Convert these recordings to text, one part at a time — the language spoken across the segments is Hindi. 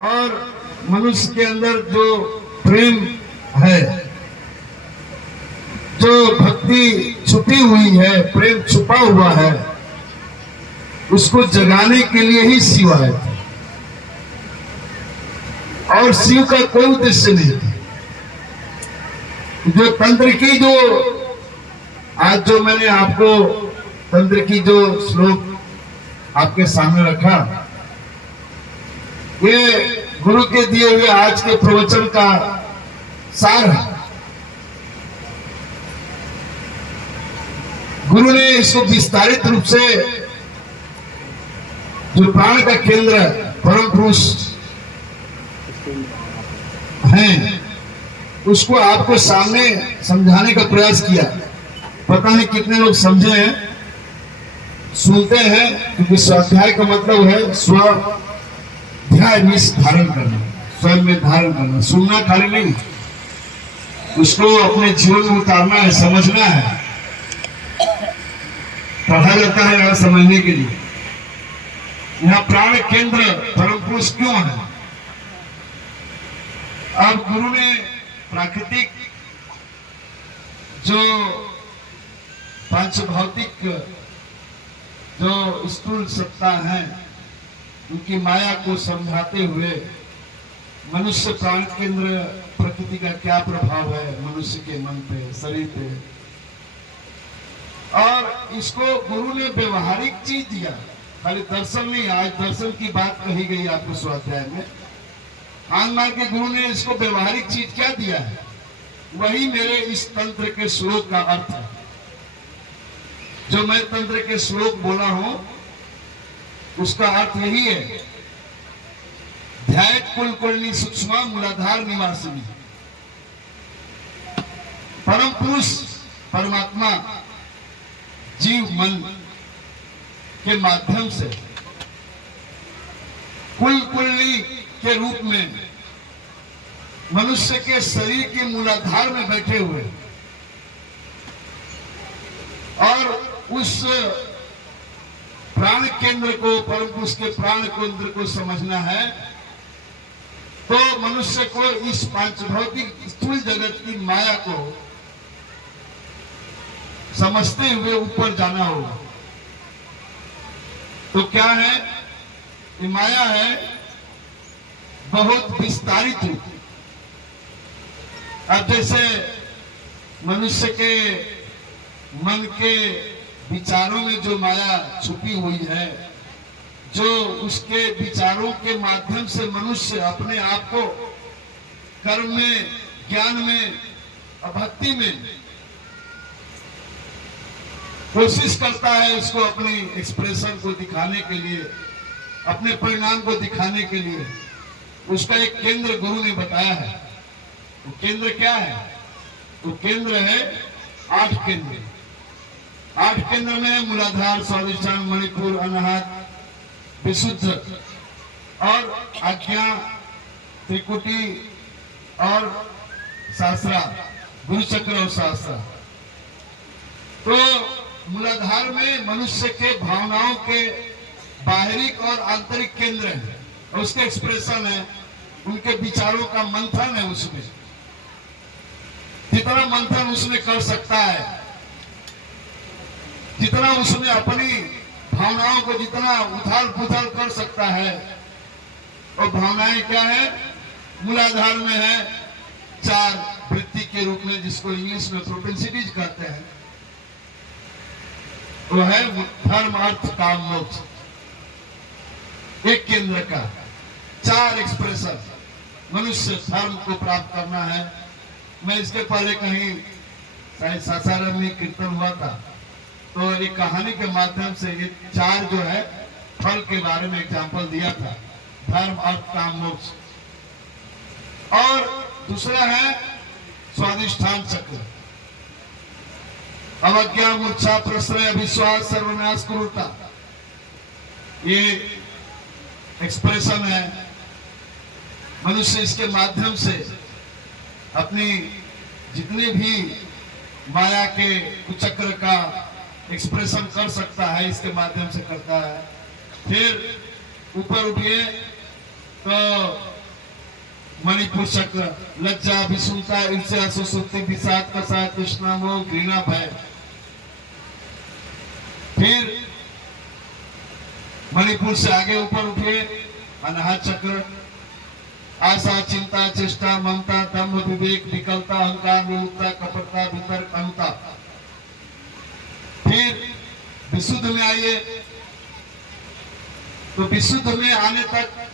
और मनुष्य के अंदर जो प्रेम है, जो भक्ति छुपी हुई है, प्रेम छुपा हुआ है, उसको जगाने के लिए ही शिव आए थे। और शिव का कोई उद्देश्य नहीं था। जो तंत्र की जो आज जो मैंने आपको तंत्र की जो श्लोक आपके सामने रखा, ये गुरु के दिए हुए आज के प्रवचन का सार है। गुरु ने इसको विस्तारित रूप से जो प्राण का केंद्र परम पुरुष हैं, उसको आपको सामने समझाने का प्रयास किया। पता नहीं कितने लोग समझे हैं, सुनते हैं, क्योंकि स्वाध्याय का मतलब है स्वाध्याय में धारण करना, स्वयं में धारण करना। सुनना खाली नहीं, उसको अपने जीवन में उतारना है, समझना है। पढ़ा जाता है यहाँ समझने के लिए। यहाँ प्राण केंद्र परम पुरुष क्यों है? अब गुरु ने प्राकृतिक जो पांच भौतिक जो स्थूल सत्ता है, उनकी माया को समझाते हुए मनुष्य प्राण केंद्र प्रकृति का क्या प्रभाव है मनुष्य के मन पे, शरीर पे, और इसको गुरु ने व्यवहारिक चीज दिया, खाली दर्शन नहीं। आज दर्शन की बात कही गई आपको स्वाध्याय में, हाथ मार के गुरु ने इसको व्यवहारिक चीज क्या दिया है, वही मेरे इस तंत्र के श्लोक का अर्थ है। जो मैं तंत्र के श्लोक बोला हूं, उसका अर्थ यही है, ध्याय कुल कुलनी सूक्ष्म मूलाधार निवासिनी। परम पुरुष परमात्मा जीव मन के माध्यम से कुल कुलनी के रूप में मनुष्य के शरीर के मूलाधार में बैठे हुए, और उस प्राण केंद्र को, परम पुरुष के प्राण केंद्र को समझना है, तो मनुष्य को इस पांच भौतिक स्थूल जगत की माया को समझते हुए ऊपर जाना होगा। तो क्या है ये माया? है बहुत विस्तारित रूप। अब जैसे मनुष्य के मन के विचारों में जो माया छुपी हुई है, जो उसके विचारों के माध्यम से मनुष्य अपने आप को कर्म में, ज्ञान में, भक्ति में कोशिश करता है, उसको अपनी एक्सप्रेशन को दिखाने के लिए, अपने परिणाम को दिखाने के लिए, उसका एक केंद्र गुरु ने बताया है। वो केंद्र क्या है? वो केंद्र है 8 केंद्र। 8 केंद्र में मूलाधार, स्वादिष्ठान, मणिपुर, अनाहत, विशुद्ध और आज्ञा, त्रिकुटी और सहस्रा, गुरु चक्र और सहस्रा। तो मूलाधार में मनुष्य के भावनाओं के बाहरिक और आंतरिक केंद्र है, और उसके एक्सप्रेशन है, उनके विचारों का मंथन है। उसमें जितना मंथन उसमें कर सकता है, जितना उसमें अपनी भावनाओं को जितना उथाल पुथाल कर सकता है, और भावनाएं क्या है? मूलाधार में है 4 वृत्ति के रूप में, जिसको इंग्लिश में प्रोपेंसिटीज कहते हैं। वो है धर्म, अर्थ, काम, मोक्ष। एक केंद्र का 4 एक्सप्रेशन। मनुष्य धर्म को प्राप्त करना है। मैं इसके पहले कहीं शायद सासाराम में कीर्तन हुआ था, तो एक कहानी के माध्यम से ये 4 जो है फल के बारे में एग्जाम्पल दिया था, धर्म, अर्थ, काम, मोक्ष। और दूसरा है स्वादिष्ठान चक्र, अवज्ञा, मूर्छा, प्रश्रय, अविश्वास, सर्वनाश, क्रूरता। ये एक्सप्रेशन है। मनुष्य इसके माध्यम से अपनी जितने भी माया के कुचक्र का एक्सप्रेशन कर सकता है, इसके माध्यम से करता है। फिर ऊपर उठिए तो मणिपुर चक्र, लज्जा, विषमता, ईर्ष्या, सुसुप्ति, विषाद, कषाय, तृष्णा, मोह, घृणा, भय। फिर मणिपुर से आगे ऊपर उठिए, अनाहत चक्र, आशा, चिंता, चेष्टा, ममता, दम्भ, विवेक, विकलता, अहंकार, विमुखता, कपटता, वितर्क, अनुता। फिर विशुद्ध में आइए, तो विशुद्ध में आने तक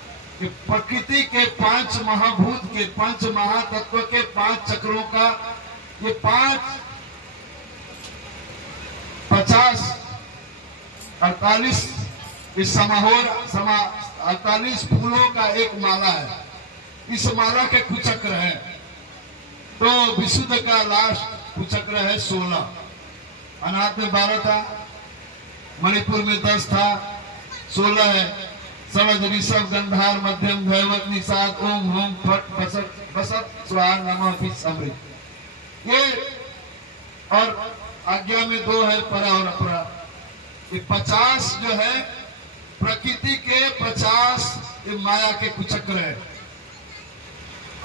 प्रकृति के 5 महाभूत के 5 महातत्व के 5 चक्रों का ये 50 48 इस समाहोर 48 फूलों का एक माला है। इस माला के कुचक्र है। तो विशुद्ध का लास्ट कुचक्र है 16। अनाथ में 12 था, मणिपुर में 10 था, 16 है। सरज, ऋषभ, गंधार, मध्यम, धैवत, निषाद, ओम, होम, फट, बसत, बसत, स्वाहा, नमः, फिर अमृत। ये और आज्ञा में 2 है, परा और अपरा। ये 50 जो है प्रकृति के 50 ये माया के कुचक्र है।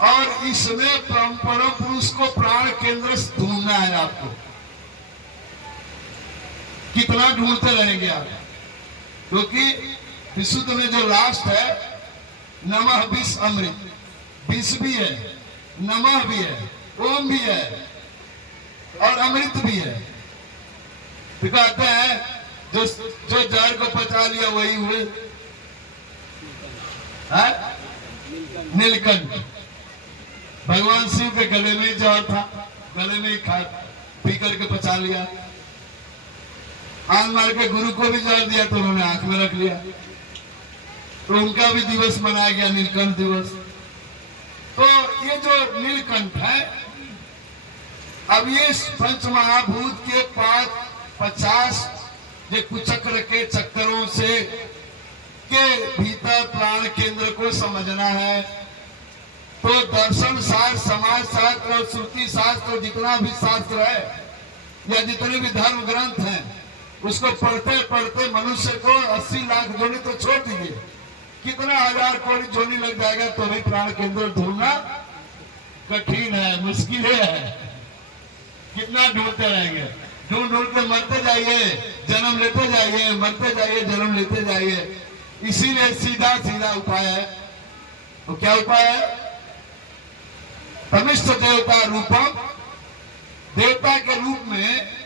और इसमें परम पुरुष को प्राण केंद्र ढूंढना है आपको। कितना ढूंढते रहेंगे आप? क्योंकि विशुद्ध में जो लास्ट है नमः विष अमृत, विष भी है, नमः भी है, ओम भी है और अमृत भी है। तो कहते हैं जो जहर को पचा लिया वही हुए नीलकंठ। भगवान शिव के गले में जहर था, गले में खा पी करके पचा लिया। आन मार के गुरु को भी जहर दिया तो उन्होंने आंख में रख लिया, तो उनका भी दिवस मनाया गया, नीलकंठ दिवस। तो ये जो नीलकंठ है, अब ये पंचमहाभूत के 50 ये कुचक्र के चक्करों से के भीतर प्राण केंद्र को समझना है। तो दर्शन शास्त्र, समाज शास्त्र और श्रुति शास्त्र, जितना भी शास्त्र है या जितने भी धर्म ग्रंथ हैं, उसको पढ़ते पढ़ते मनुष्य को 80 लाख जोड़ी तो छोड़ दीजिए, कितना 1000 कोടി जोड़ी लग जाएगा तो भी प्राण केंद्र ढूंढना कठिन है, मुश्किल है। कितना ढूंढते रहेंगे, ढूंढ ढूंढ के मरते जाइए, जन्म लेते जाइए, मरते जाइए, जन्म लेते जाइए। इसीलिए सीधा सीधा उपाय है। तो क्या उपाय है? तमिष्ठ देवता रूपम, देवता के रूप में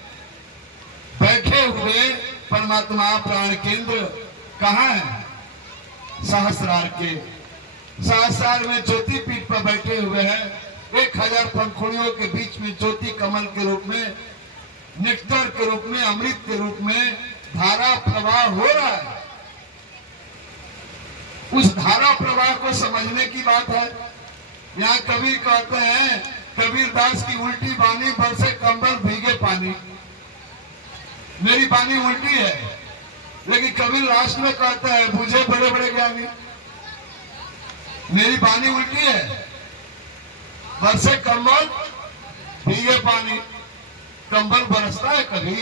बैठे हुए परमात्मा प्राण केंद्र कहाँ है? सहस्रार के सहस्रार में ज्योति पीठ पर बैठे हुए हैं। 1000 पंखुड़ियों के बीच में ज्योति कमल के रूप में, नेक्टर के रूप में, अमृत के रूप में धारा प्रवाह हो रहा है। उस धारा प्रवाह को समझने की बात है। यहाँ कबीर कहते हैं, कबीर दास की उल्टी बानी, बरसे कंबल भीगे पानी। मेरी बानी उल्टी है, लेकिन कबीर लास्ट में कहता है, बुझे बड़े बड़े ज्ञानी। मेरी बानी उल्टी है, बरसे कंबल भीगे पानी। कंबल बरसता है कभी,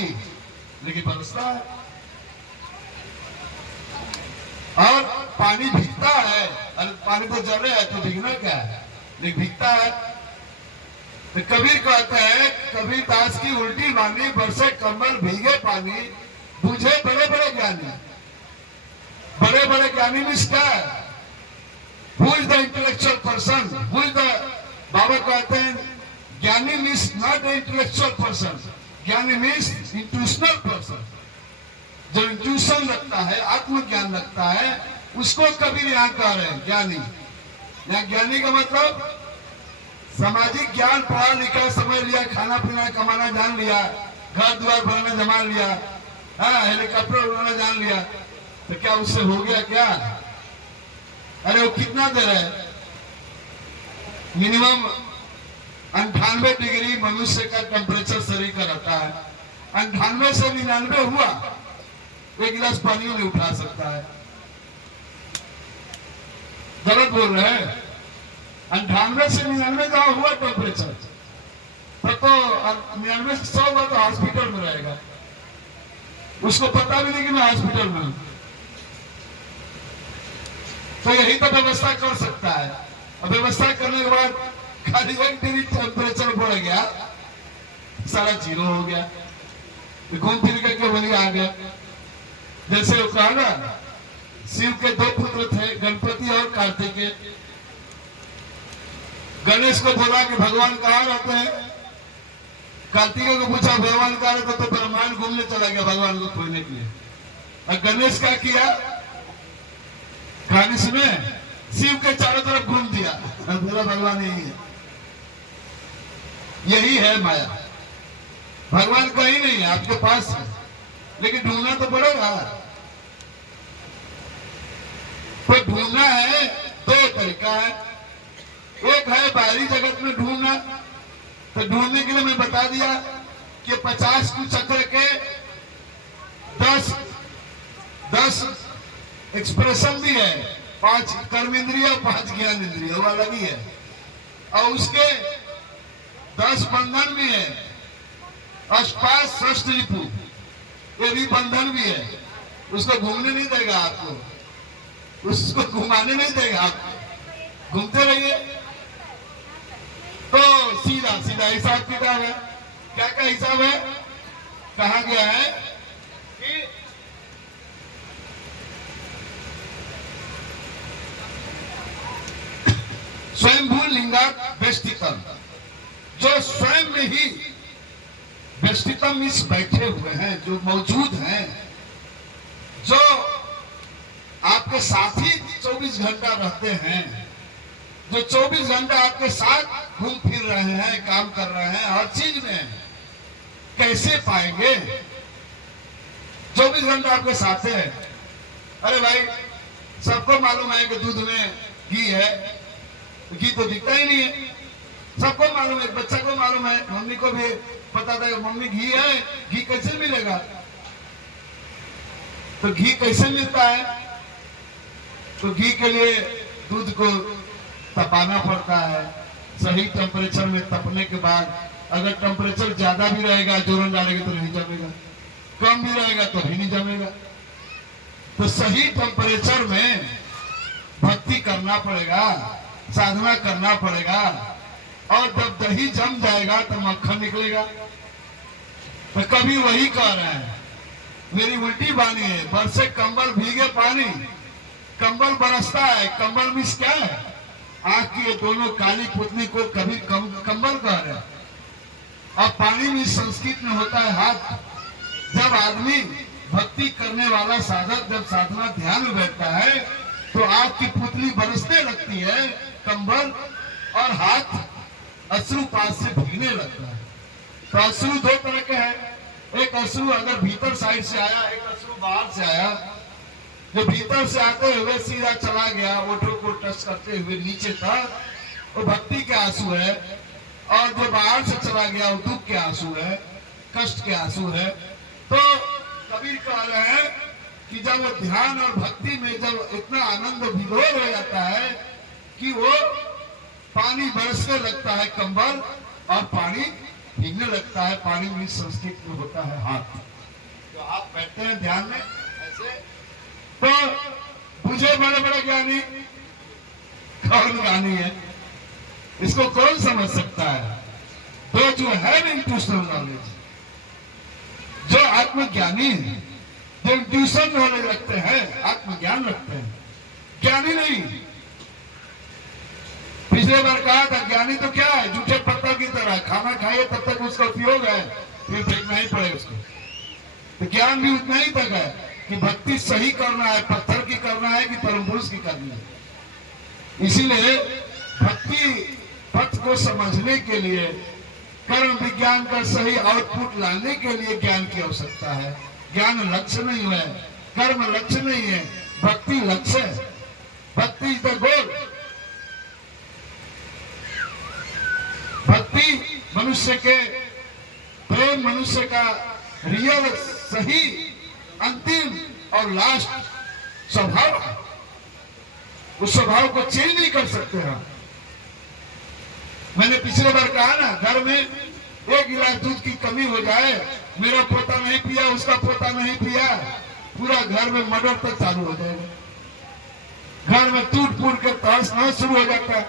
लेकिन बरसता है, और पानी भीगता है। अरे पानी तो जल रहा है तो भीगना क्या है, लेकिन भीगता है। तो कबीर कहते हैं, कबीर दास की उल्टी बानी, बरसे कंबल भीगे पानी, बुझे बड़े बड़े ज्ञानी। बड़े बड़े ज्ञानी मीन्स क्या है? Who is the intellectual person? Who is the, बाबा कहते हैं ज्ञानी means not the intellectual person, ज्ञानी मीन्स इंट्यूशनल पर्सन। जो इंट्यूशन रखता है, आत्मज्ञान रखता है, उसको कबीर यहाँ कह रहे हैं ज्ञानी। यहाँ ज्ञानी का मतलब सामाजिक ज्ञान, पढ़ा लिखा, समझ लिया, खाना पीना कमाना जान लिया, घर द्वार बनाना जमा लिया, हेलीकॉप्टर उड़ाना जान लिया, तो क्या उससे हो गया क्या? अरे वो कितना दे रहा है? मिनिमम 98 डिग्री मनुष्य का टेम्परेचर शरीर का रहता है। 98 से 99 हुआ, 1 गिलास पानी नहीं उठा सकता है। गलत बोल रहे हैं। 98 से 99 जहां हुआ टेम्परेचर, तो 99 से 100 हुआ तो हॉस्पिटल में रहेगा, उसको पता भी नहीं कि मैं हॉस्पिटल में हूं। तो यही तो व्यवस्था कर सकता है। और व्यवस्था करने के बाद खाली 1 डिग्री टेम्परेचर बढ़ गया, सारा 0 हो गया, घूम फिर करके वही आ गया। जैसे वो कहा ना, शिव के 2 पुत्र थे, गणपति और कार्तिकेय। गणेश को बोला कि भगवान कहाँ रहते हैं? कार्तिकेय को पूछा भगवान कहाँ रहते, तो ब्रह्मांड घूमने चला गया भगवान को खोजने के लिए। और गणेश क्या किया, कहानी सुने, शिव के चारों तरफ घूम दिया, बोला भगवान यही है। यही है माया, भगवान कहीं नहीं है, आपके पास है, लेकिन ढूंढना तो पड़ेगा। तो ढूंढना है, 2 तरीका है। एक है बाहरी जगत में ढूंढना, तो ढूंढने के लिए मैं बता दिया कि 50 कुल चक्र के 10 एक्सप्रेशन भी है, 5 कर्म इंद्रिय और 5 ज्ञान इंद्रिय, वो अलग ही है। और उसके 10 बंधन भी है, अष्टादश षष्ठ रिपु, ये भी बंधन भी है। उसको घूमने नहीं देगा आपको, उसको घुमाने नहीं देगा आपको, घूमते रहिए। तो सीधा सीधा हिसाब किताब है। क्या क्या हिसाब है? कहा गया है कि स्वयंभू लिंगात व्यष्टितम, जो स्वयं में ही व्यष्टितम इस बैठे हुए हैं, जो मौजूद हैं, जो आपके साथ ही 24 घंटा रहते हैं, जो 24 घंटा आपके साथ घूम फिर रहे हैं, काम कर रहे हैं, हर चीज में, कैसे पाएंगे? 24 घंटा आपके साथ है। अरे भाई, सबको मालूम है कि दूध में घी है, घी तो दिखता ही नहीं है, सबको मालूम है, बच्चा को मालूम है, मम्मी को भी पता था कि मम्मी घी है, घी कैसे मिलेगा? तो घी कैसे मिलता है? तो घी के लिए दूध को तपाना पड़ता है, सही टेम्परेचर में तपने के बाद, अगर टेम्परेचर ज्यादा भी रहेगा, जोरन डालेंगे तो नहीं जमेगा, कम भी रहेगा तो भी नहीं जमेगा। तो सही टेम्परेचर में भक्ति करना पड़ेगा, साधना करना पड़ेगा, और जब दही जम जाएगा तो मक्खन निकलेगा। तो कभी वही कह रहे हैं, मेरी उल्टी बानी है, बरसे कंबल भीगे पानी, कंबल बरसता है, कंबल मीन्स क्या है? आंख की ये दोनों काली पुतली को कभी कंबल कह रहे हैं। अब पानी भी संस्कृत में होता है हाथ। जब आदमी भक्ति करने वाला साधक जब साधना ध्यान में बैठता है, तो आंख की पुतली बरसने लगती है, कंबल, और हाथ अश्रुपात से भीगने लगता है। तो अश्रु 2 तरह के हैं, एक अश्रु अगर भीतर साइड से आया, एक अश्रु बाहर से आया। जो भीतर से आते हुए सीधा चला गया, ओठों को टच करते हुए नीचे तक, वो भक्ति के आंसू है। और जो बाहर से चला गया, वो दुख के आंसू है, कष्ट के आंसू है। तो कबीर कह रहे हैं कि जब वो ध्यान और भक्ति में जब इतना आनंद विभोर हो जाता है कि वो पानी बरसने लगता है कंबल, और पानी भीगने लगता है। पानी भी संस्कृत में होता है हाथ। तो आप बैठते हैं ध्यान में ऐसे, तो मुझे बड़े बड़े ज्ञानी, कौन ज्ञानी है? इसको कौन समझ सकता है? तो जो है इंट्यूशनल नॉलेज, जो आत्मज्ञानी है, जो इंट्यूशन नॉलेज रखते हैं, आत्मज्ञान रखते हैं, ज्ञानी नहीं। पिछले बार कहा था ज्ञानी तो क्या है? जूठे पत्थर की तरह, खाना खाइए तब तक उसका उपयोग है, फिर फेंकना ही पड़ेगा उसको। तो ज्ञान भी उतना ही तक है कि भक्ति सही करना है, पत्थर की करना है कि परम पुरुष की करनी है। इसीलिए भक्ति पथ को समझने के लिए, कर्म विज्ञान का सही आउटपुट लाने के लिए ज्ञान की आवश्यकता है। ज्ञान लक्ष्य नहीं है, कर्म लक्ष्य नहीं है, भक्ति लक्ष्य है। भक्ति इज द गोल। भक्ति मनुष्य के, प्रेम मनुष्य का रियल, सही, अंतिम और लास्ट स्वभाव है। उस स्वभाव को चेंज नहीं कर सकते हम। मैंने पिछले बार कहा ना, घर में 1 गिलास दूध की कमी हो जाए, मेरा पोता नहीं पिया, उसका पोता नहीं पिया, पूरा घर में मर्डर तक चालू हो जाएगा। घर में टूट फूट के तहस नहस शुरू हो जाता है।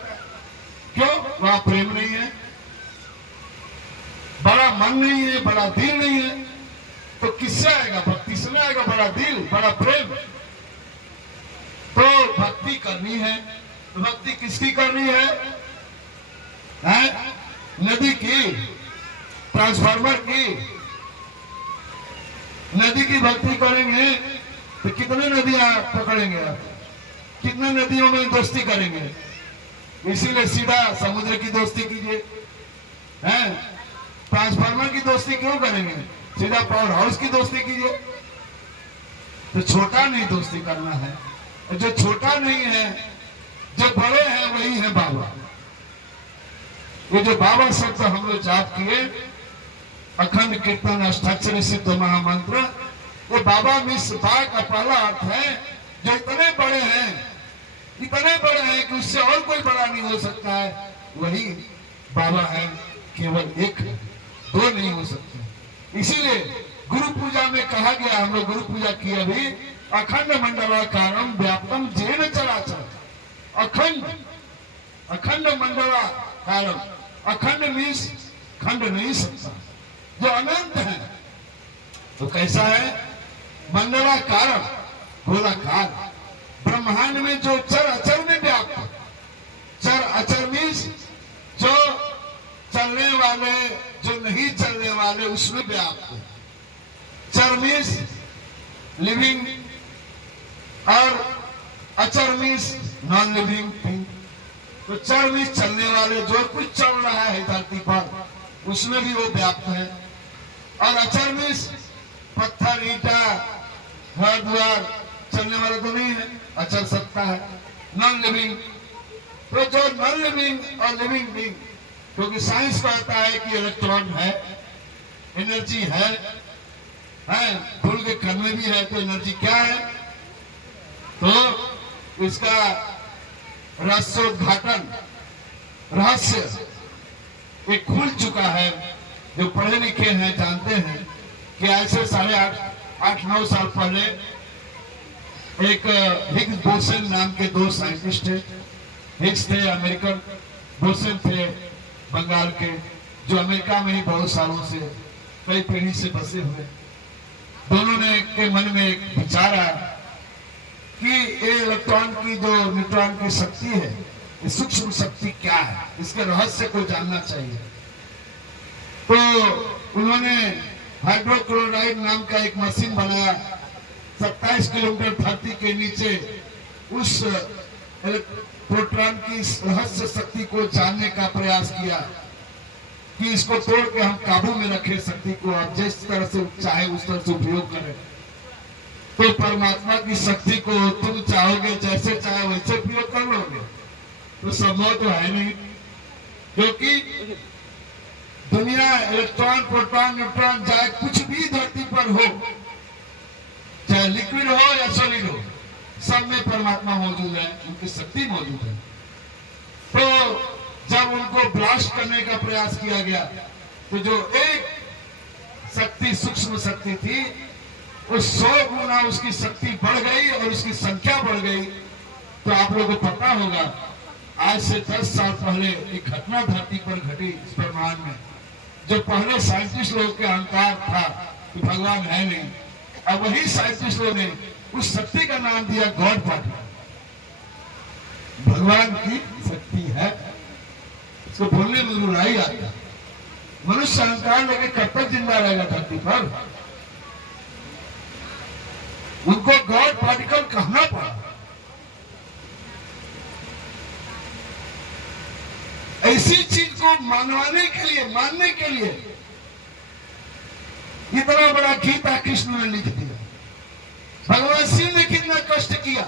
क्यों? वहां प्रेम नहीं है, बड़ा मन नहीं है, बड़ा दिल नहीं है, तो किससे आएगा भक्ति? से आएगा बड़ा दिल, बड़ा प्रेम। तो भक्ति करनी है, तो भक्ति किसकी करनी है? नदी की, ट्रांसफार्मर की। नदी की भक्ति करेंगे तो कितने नदियां पकड़ेंगे आप? कितने नदियों में दोस्ती करेंगे? इसीलिए सीधा समुद्र की दोस्ती कीजिए। हैं? ट्रांसफार्मर की दोस्ती क्यों करेंगे? सीधा पावर हाउस की दोस्ती कीजिए। तो छोटा नहीं दोस्ती करना है, जो छोटा नहीं है, जो बड़े हैं वही है बाबा। ये जो बाबा शब्द हम लोग जाप किए, अखंड कीर्तन अष्टाक्षरी सिद्ध महामंत्र, वो बाबा मिस बा का पहला अर्थ है जो इतने बड़े हैं, इतने बड़े हैं कि उससे और कोई बड़ा नहीं हो सकता है, वही बाबा है। केवल एक, दो नहीं हो सकते। इसीलिए गुरु पूजा में कहा गया, हम लोग गुरु पूजा की अभी, अखंड मंडलाकारम व्याप्तम जेन चराचर। अखंड, अखंड मंडलाकारम, अखंड मीन्स खंड नहीं सकता, जो अनंत है। तो कैसा है? मंडलाकारम, गोलाकार, ब्रह्मांड में जो चर अचर में व्याप्त। चर अचर मीन्स जो चलने वाले, जो नहीं चलने वाले, उसमें व्याप्त। चर मीन्स लिविंग और अचर मीन्स नॉन लिविंग थिंग। तो चर मीन्स चलने वाले, जो कुछ चल रहा है धरती पर, उसमें भी वो व्याप्त है। और अचर मीन्स पत्थर, ईटा, घर द्वार, चलने वाले तो नहीं है, अचर सत्ता है, नॉन लिविंग। तो जो नॉन लिविंग और लिविंग बीइंग, क्योंकि साइंस कहता है कि इलेक्ट्रॉन है, एनर्जी है, फूल के कण में भी है, तो एनर्जी क्या है? तो इसका रहस्योद्घाटन, रहस्य एक खुल चुका है। जो पढ़े लिखे हैं जानते हैं कि ऐसे 8.5-9 साल पहले एक हिग्स बोसन नाम के दो साइंटिस्ट थे। हिग्स थे अमेरिकन, बोसन थे बंगाल के, जो अमेरिका में ही बहुत सालों से, कई पीढ़ी से बसे हुए। दोनों ने के मन में एक विचार आया कि ये इलेक्ट्रॉन की जो न्यूट्रॉन की शक्ति है, ये सूक्ष्म शक्ति क्या है, इसके रहस्य को जानना चाहिए। तो उन्होंने हाइड्रोक्लोराइड नाम का एक मशीन बनाया। 27 किलोमीटर धरती के नीचे उस प्रोटॉन की रहस्य शक्ति को जानने का प्रयास किया कि इसको तोड़ के हम काबू में रखें, शक्ति को आप जिस तरह से चाहे उस तरह से उपयोग करें। तो परमात्मा की शक्ति को तुम चाहोगे जैसे चाहे वैसे उपयोग कर लोगे, तो संभव तो है नहीं। क्योंकि दुनिया इलेक्ट्रॉन, प्रोटॉन, न्यूट्रॉन, चाहे कुछ भी धरती पर हो, चाहे लिक्विड हो या सॉलिड हो, सब में परमात्मा मौजूद है, उनकी शक्ति मौजूद है। तो जब उनको ब्लास्ट करने का प्रयास किया गया, तो जो एक शक्ति, सूक्ष्म शक्ति थी, वो 100 गुना उसकी शक्ति बढ़ गई और उसकी संख्या बढ़ गई। तो आप लोगों को पता होगा, आज से 10 साल पहले एक घटना धरती पर घटी इस ब्रह्मांड में, जो पहले साइंटिस्ट लोगों के अहंकार था कि भगवान है नहीं, अब वही साइंटिस्ट लोगों ने उस शक्ति का नाम दिया गॉड पार्टी। भगवान की शक्ति है, इसको बोलने में रुलाई आता है। मनुष्य अहंकार लेके कब तक जिंदा रहेगा धरती पर? उनको गॉड पार्टिकल कहना पड़ा। ऐसी चीज को मानवाने के लिए, मानने के लिए इतना बड़ा गीता कृष्ण ने लिख दिया। भगवान शिव ने कितना कष्ट किया,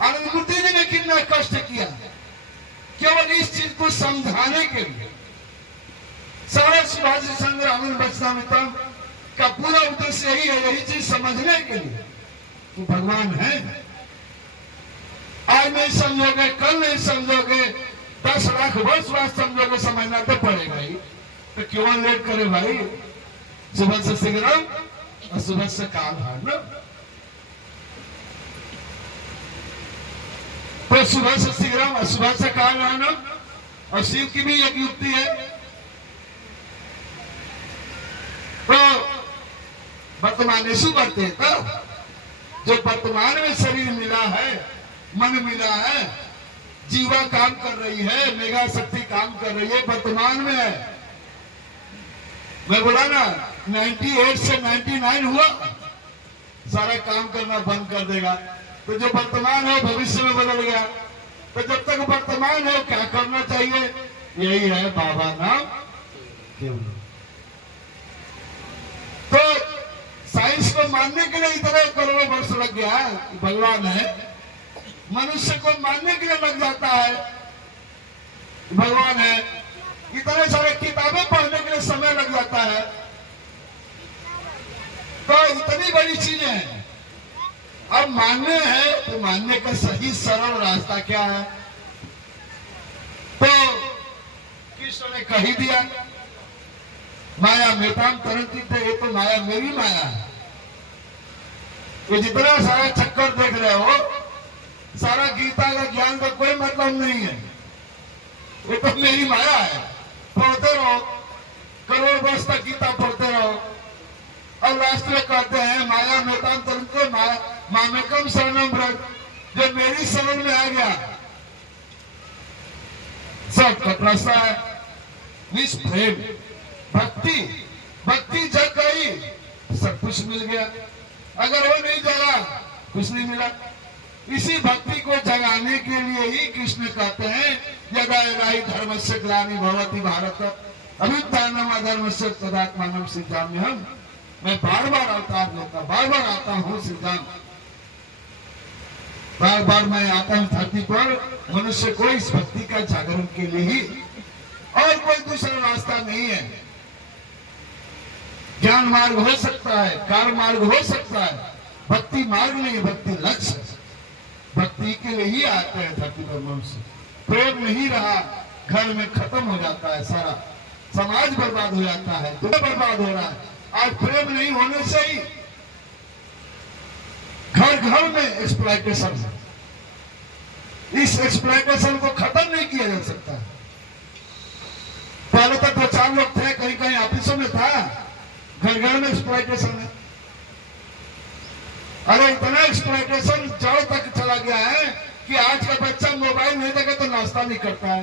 आनंद मूर्ति जी ने कितना कष्ट किया, केवल इस चीज को समझाने के लिए। सारा सुभाष चंद्र आनंद वचनामृतम का पूरा उद्देश्य यही है, यही चीज समझने के लिए कि भगवान है। आज नहीं समझोगे, कल नहीं समझोगे, 10 लाख वर्ष बाद समझोगे, समझना तो पड़ेगा ही। तो क्यों लेट करे भाई? सुबह से शीघ्रम और सुबह से काल है ना। शुभ से शीघ्रम, अशुभ से कारणम, और शिव की भी एक युक्ति है। तो वर्तमानेषु वर्तेत, जो वर्तमान में शरीर मिला है, मन मिला है, जीवा काम कर रही है, मेगा शक्ति काम कर रही है, वर्तमान में है। मैं बोला ना 98 से 99 हुआ, सारा काम करना बंद कर देगा। तो जो वर्तमान है भविष्य में बदल गया। तो जब तक वर्तमान है क्या करना चाहिए? यही है बाबा नाम केवल। तो साइंस को मानने के लिए इतने करोड़ों वर्ष लग गया कि भगवान है, मनुष्य को मानने के लिए लग जाता है भगवान है, इतने सारे किताबें पढ़ने के लिए समय लग जाता है। तो इतनी बड़ी चीजें हैं। अब मानने हैं तो मानने का सही सरल रास्ता क्या है? तो कृष्ण ने कह ही दिया, माया मेताम तरंती थे, ये तो माया मेरी माया है। ये जितना सारा चक्कर देख रहे हो, सारा गीता का ज्ञान का कोई मतलब नहीं है, ये तो मेरी माया है। पढ़ते रहो, करोड़ वर्ष तक गीता पढ़ते रहो। अब राष्ट्र कहते हैं माया मेताम तरंते मामेकम शरणम व्रत, जो मेरी शरण में आ गया सब कटरास्ता है। विष प्रेम भक्ति, भक्ति जग गई, सब कुछ मिल गया। अगर वो नहीं जगा, कुछ नहीं मिला। इसी भक्ति को जगाने के लिए ही कृष्ण कहते हैं यदा यदा ही धर्मस्य ग्लानि भवति भारत अभ्युत्थानम् अधर्मस्य तदात्मानं सृजाम्यहम्। मैं बार बार अवतार लेता, बार बार आता हूँ सृजन, बार बार मैं आता हूँ धरती पर मनुष्य को इस भक्ति का जागरण के लिए ही, और कोई दूसरा रास्ता नहीं है। ज्ञान मार्ग हो सकता है, कार्य मार्ग हो सकता है, भक्ति मार्ग नहीं, भक्ति लक्ष्य। भक्ति के लिए ही आते हैं धरती पर मनुष्य। प्रेम नहीं रहा, घर में खत्म हो जाता है, सारा समाज बर्बाद हो जाता है, दुनिया बर्बाद हो रहा है। आज प्रेम नहीं होने से ही घर घर में एक्सप्लॉयटेशन है। इस एक्सप्लॉयटेशन को खत्म नहीं किया जा सकता। पहले तक 2-4 लोग थे, कहीं कहीं ऑफिसों में था, घर घर में एक्सप्लॉयटेशन है। अरे इतना एक्सप्लॉयटेशन जड़ तक चला गया है कि आज का बच्चा मोबाइल नहीं देगा तो नाश्ता नहीं करता है,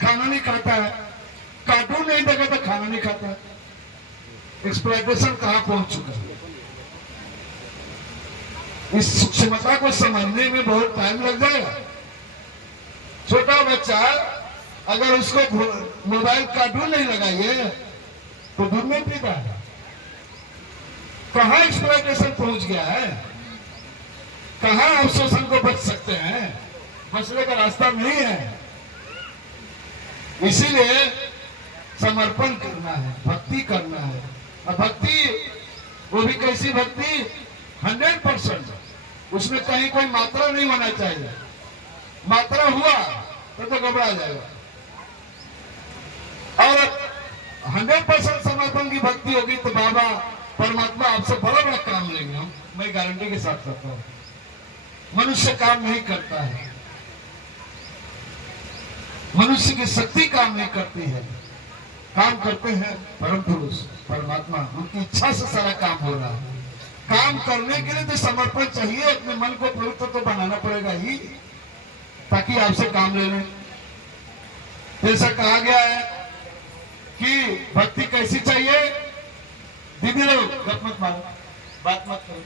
खाना नहीं खाता है, कार्टून नहीं देगा तो खाना नहीं खाता है। एक्सप्लॉयटेशन कहां पहुंच चुका है? इस सूक्ष्मता को समझने में बहुत टाइम लग जाएगा। छोटा बच्चा अगर उसको मोबाइल कार्टून नहीं लगाइए तो दूध नहीं पीता है। कहां एक्सप्लॉयटेशन पहुंच गया है? कहां आप शोषण को बच सकते हैं? बचने का रास्ता नहीं है। इसीलिए समर्पण करना है, भक्ति करना है। और भक्ति वो भी कैसी भक्ति? 100%। उसमें कहीं कोई मात्रा नहीं होना चाहिए। मात्रा हुआ तो घबरा जाएगा। और 100% समर्पण की भक्ति होगी तो बाबा परमात्मा आपसे बड़ा बड़ा काम लेंगे। हम, मैं गारंटी के साथ कहता हूं। मनुष्य काम नहीं करता है, मनुष्य की शक्ति काम नहीं करती है, काम करते हैं परम पुरुष परमात्मा। उनकी इच्छा से सारा काम हो रहा है। काम करने के लिए तो समर्पण चाहिए। अपने मन को पवित्र तो बनाना पड़ेगा ही, ताकि आपसे काम ले लें। जैसा कहा गया है कि भक्ति कैसी चाहिए? दीदी लोग गप मत मारो, बात मत करो,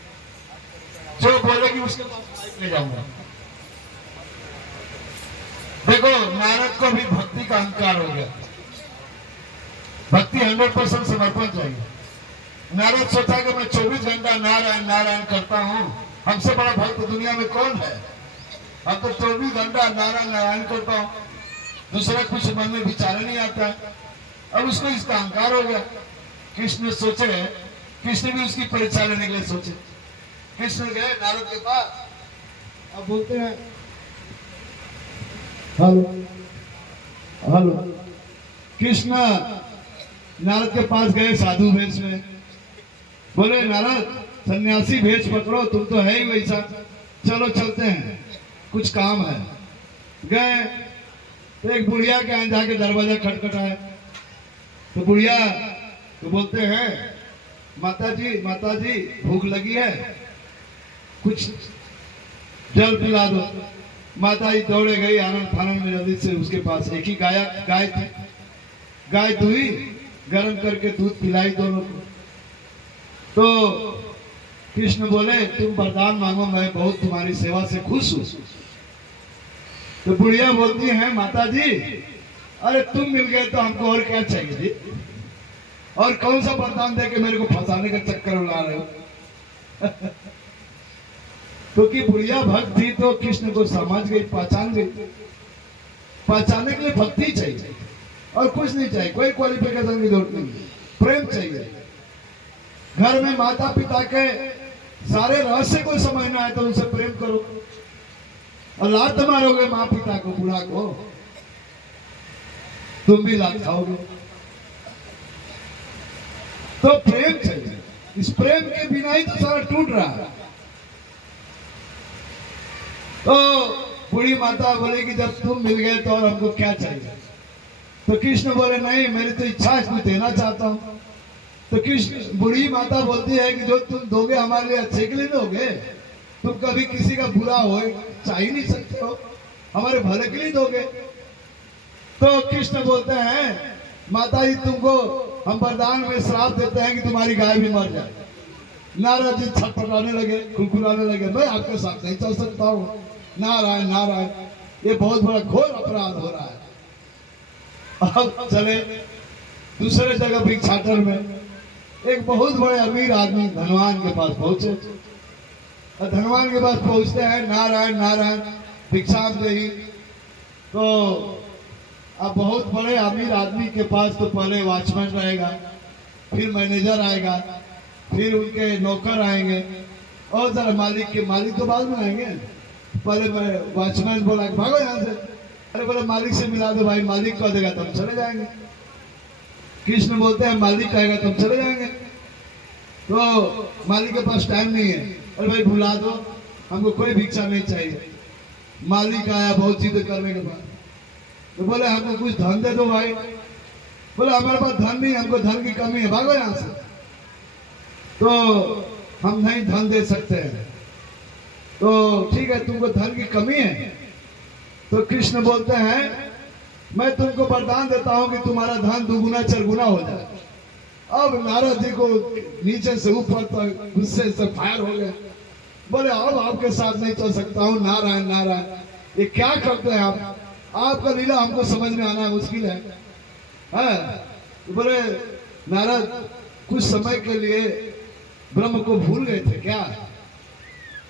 जो बोलेगी उसके पास माइक ले जाऊंगा। देखो नारद को भी भक्ति का अहंकार हो गया। भक्ति 100% समर्पण चाहिए। नारद सोचा कि मैं 24 घंटा नारायण नारायण करता हूं, हमसे बड़ा भक्त दुनिया में कौन है? हम तो 24 घंटा नारायण नारायण करता हूं, दूसरा कुछ मन में विचार नहीं आता है। अब उसको इसका अहंकार हो गया। कृष्ण सोचे, कृष्ण भी उसकी परीक्षा लेने के लिए सोचे। कृष्ण गए नारद के पास। अब बोलते हैं हेलो हेलो। कृष्ण नारद के पास गए साधु भेष में। बोले नारद सन्यासी भेष पकड़ो, तुम तो है ही वैसा, चलो चलते हैं, कुछ काम है। गए तो एक बुढ़िया के यहाँ जाके दरवाजा खटखटाया। तो बुढ़िया तो बोलते हैं माता जी भूख लगी है, कुछ जल पिला दो। माता जी दौड़े गई आनंद फानंद में जल्दी से उसके पास। एक ही गाय थी, गाय दुही, गर्म करके दूध पिलाई दोनों को। तो कृष्ण बोले तुम वरदान मांगो, मैं बहुत तुम्हारी सेवा से खुश हूं। तो बुढ़िया बोलती है माता जी अरे तुम मिल गए तो हमको और क्या चाहिए जी, और कौन सा वरदान दे के मेरे को फंसाने का चक्कर उड़ा रहे हो। क्योंकि बुढ़िया भक्त थी तो कृष्ण को समझ गई, पहचान गई। पहचानने के लिए भक्ति चाहिए और कुछ नहीं चाहिए, कोई क्वालिफिकेशन की जरूरत नहीं, प्रेम चाहिए। घर में माता पिता के सारे रहस्य को समझना है तो उनसे प्रेम करो, और लात मारोगे माँ पिता को, बुढ़ा को, तुम भी लात खाओगे। तो प्रेम चाहिए, इस प्रेम के बिना ही तो सारा टूट रहा है। तो बूढ़ी माता बोले कि जब तुम मिल गए तो और हमको क्या चाहिए। तो कृष्ण बोले नहीं मेरी तो इच्छा है, कुछ देना चाहता हूं। तो कृष्ण बूढ़ी माता बोलती है कि जो तुम दोगे हमारे लिए अच्छे के लिए दोगे, तुम कभी किसी का बुरा हो चाह ही नहीं सकते हो, हमारे भले के लिए दोगे। तो कृष्ण बोलते हैं माता जी तुमको हम वरदान में श्राप देते हैं कि तुम्हारी गाय भी मर जाए। नारद जी छटपटाने लगे, खुलखुलाने लगे, मैं आपके साथ नहीं चल सकता हूँ। नारायण नारायण, ये बहुत बड़ा घोर अपराध हो रहा है। अब चले दूसरे जगह भिक्षाटन में एक बहुत बड़े अमीर आदमी धनवान के पास पहुंचे। धनवान के पास पहुंचते हैं, नारायण नारायण भिक्षा दे। तो अब बहुत बड़े अमीर आदमी के पास तो पहले वॉचमैन रहेगा, फिर मैनेजर आएगा, फिर उनके नौकर आएंगे, और जरा मालिक तो बाद में आएंगे। पहले मैं वॉचमैन बोला भागो यहाँ से, अरे बोले मालिक से मिला दो भाई, मालिक कह देगा तो हम चले जाएंगे। कृष्ण बोलते हैं मालिक आएगा तो हम चले जाएंगे। तो मालिक के पास टाइम नहीं है, अरे भाई भुला दो, हमको कोई भिक्षा नहीं चाहिए। मालिक आया बहुत चीजें करने के बाद, तो बोले हमको कुछ धन दे दो भाई। बोले हमारे पास धन नहीं, हमको धन की कमी है, भागो यहाँ से। तो हम नहीं धन दे सकते हैं। तो ठीक है तुमको धन की कमी है। तो कृष्ण बोलते हैं मैं तुमको वरदान देता हूं कि तुम्हारा धन दुगुना चरगुना हो जाए। अब नारद जी को नीचे से ऊपर तक गुस्से से फायर हो गए। बोले अब आपके साथ नहीं चल सकता हूँ। नारायण नारायण, ये क्या करते हैं आप, आपका लीला हमको समझ में आना मुश्किल है। तो बोले नारद कुछ समय के लिए ब्रह्म को भूल गए थे क्या।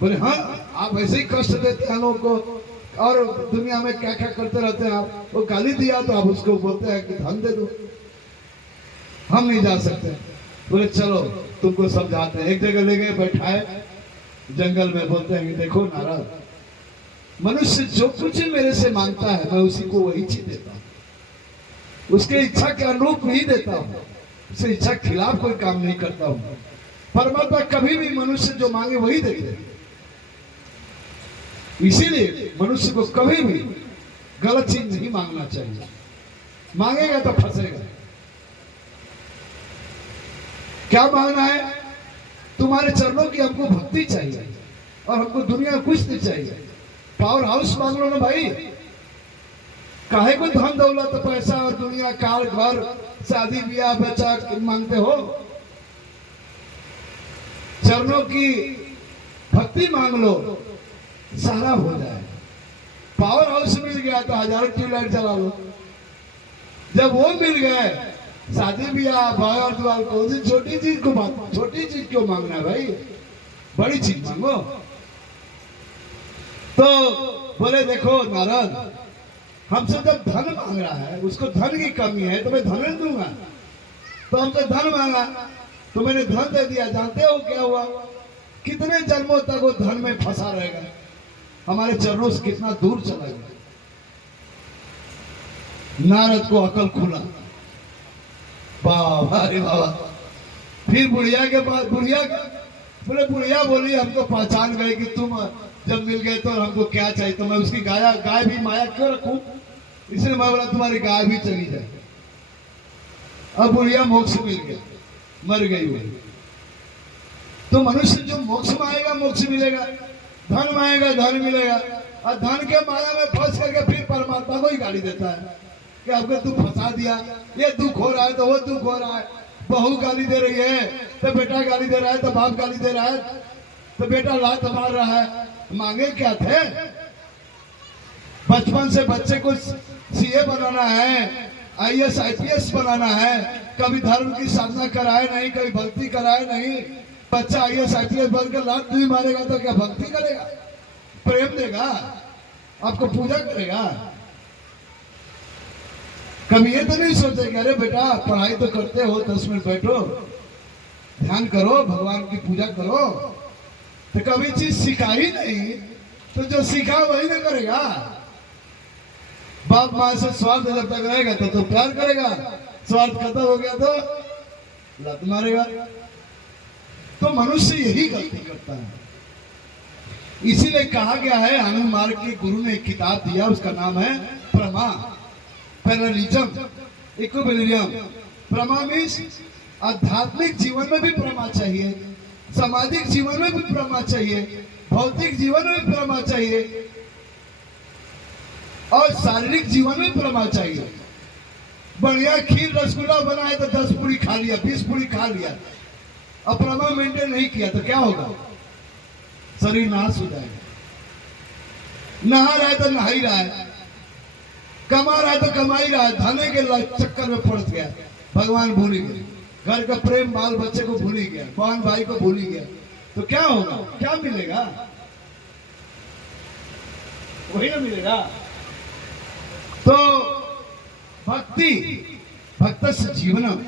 बोले हाँ, आप ऐसे ही कष्ट देते हैं लोगों को, और दुनिया में क्या क्या करते रहते हैं आप। वो गाली दिया तो आप उसको बोलते हैं कि धन दे दो, हम नहीं जा सकते। बोले चलो तुमको समझाते हैं। एक जगह ले गए, बैठाए जंगल में, बोलते हैं कि देखो नारद, मनुष्य जो कुछ मेरे से मांगता है मैं उसी को वही चीज देता हूँ, उसके इच्छा के अनुरूप ही देता हूँ, उससे इच्छा के खिलाफ कोई काम नहीं करता हूँ। परमात्मा कभी भी मनुष्य जो मांगे वही देते हैं। इसीलिए मनुष्य को कभी भी गलत चीज नहीं मांगना चाहिए, मांगेगा तो फंसेगा। क्या मांगना है, तुम्हारे चरणों की हमको भक्ति चाहिए और हमको दुनिया कुछ नहीं चाहिए। पावर हाउस मांग लो ना भाई, काहे को धन दौलत पैसा और दुनिया कार घर शादी ब्याह बच्चा मांगते हो। चरणों की भक्ति मांग लो, सारा हो जाए। पावर हाउस मिल गया तो हजारों ट्यूबलाइट चला लो। जब वो मिल गए, शादी ब्याह भाई और द्वार को, छोटी चीज को छोटी चीज क्यों मांगना है भाई, बड़ी चीज मांगो। तो बोले देखो नारद, हमसे जब धन मांग रहा है, उसको धन की कमी है तो मैं धन दूंगा। तो हमसे धन मांगा तो मैंने धन दे दिया। जानते हो क्या हुआ, कितने जन्मों तक वो धन में फंसा रहेगा, हमारे चरणों से कितना दूर चला गया। नारद को अकल खुला, बाबा रे बाबा। फिर बुढ़िया के पास, बुढ़िया बोले, बुढ़िया बोली हमको पहचान गए कि तुम जब मिल गए तो हमको क्या चाहिए, तो मैं उसकी गाय भी माया क्यों रखूं, इसलिए मैं बोला तुम्हारी गाय भी चली जाए। अब बुढ़िया मोक्ष मिल गया, मर गई वो। तो मनुष्य जो मोक्ष में आएगा मोक्ष मिलेगा, धन में आएगा धन मिलेगा, और धन के माया में फंस करके फिर परमात्मा को ही गाली देता है कि आपको तू फंसा दिया, ये दुख हो रहा है तो वो दुख हो रहा है, बहू गाली दे रही है तो बेटा गाली दे रहा है, तो बाप गाली दे रहा है, तो बेटा लात मार रहा है। मांगे क्या थे? बचपन से बच्चे को सीए बनाना है, आईएएस आईपीएस बनाना है, कभी धर्म की साधना कराए नहीं, कभी भक्ति कराए नहीं। बच्चा आईएएस आईपीएस बनकर लात नहीं मारेगा तो क्या भक्ति करेगा, प्रेम देगा, आपको पूजा करेगा? कभी ये तो नहीं सोचेगा अरे बेटा पढ़ाई तो करते हो, 10 मिनट बैठो, ध्यान करो, भगवान की पूजा करो। तो कभी चीज सिखा ही नहीं तो जो सीखा वही ना करेगा। बाप माँ से स्वार्थ जब तक रहेगा तो प्यार करेगा, स्वार्थ खत्म हो गया तो लत मारेगा। तो मनुष्य यही गलती करता है। इसीलिए कहा गया है, आनंद मार्ग के गुरु ने एक किताब दिया, उसका नाम है प्रमा, पैरेललिज्म, इक्विलिब्रियम। प्रमा मीन्स आध्यात्मिक जीवन में भी प्रमा चाहिए, सामाजिक जीवन में भी प्रमा चाहिए, भौतिक जीवन में भी प्रमा चाहिए, और शारीरिक जीवन में प्रमा चाहिए। बढ़िया खीर रसगुल्ला बना है तो 10 पूरी खा लिया, 20 पूरी खा लिया, अब प्रमा मेंटेन नहीं किया तो क्या होगा? शरीर नाश हो जाएगा। नहा रहा है तो नहा ही रहा है, कमा रहा है तो कमा ही रहा है, धने के चक्कर में पड़ गया, भगवान भूल ही गए, घर का प्रेम बाल बच्चे को भूल ही गया, बहन भाई को भूल ही गया, तो क्या होगा? क्या मिलेगा? वही ना मिलेगा। तो भक्ति, भक्तस्य जीवनम,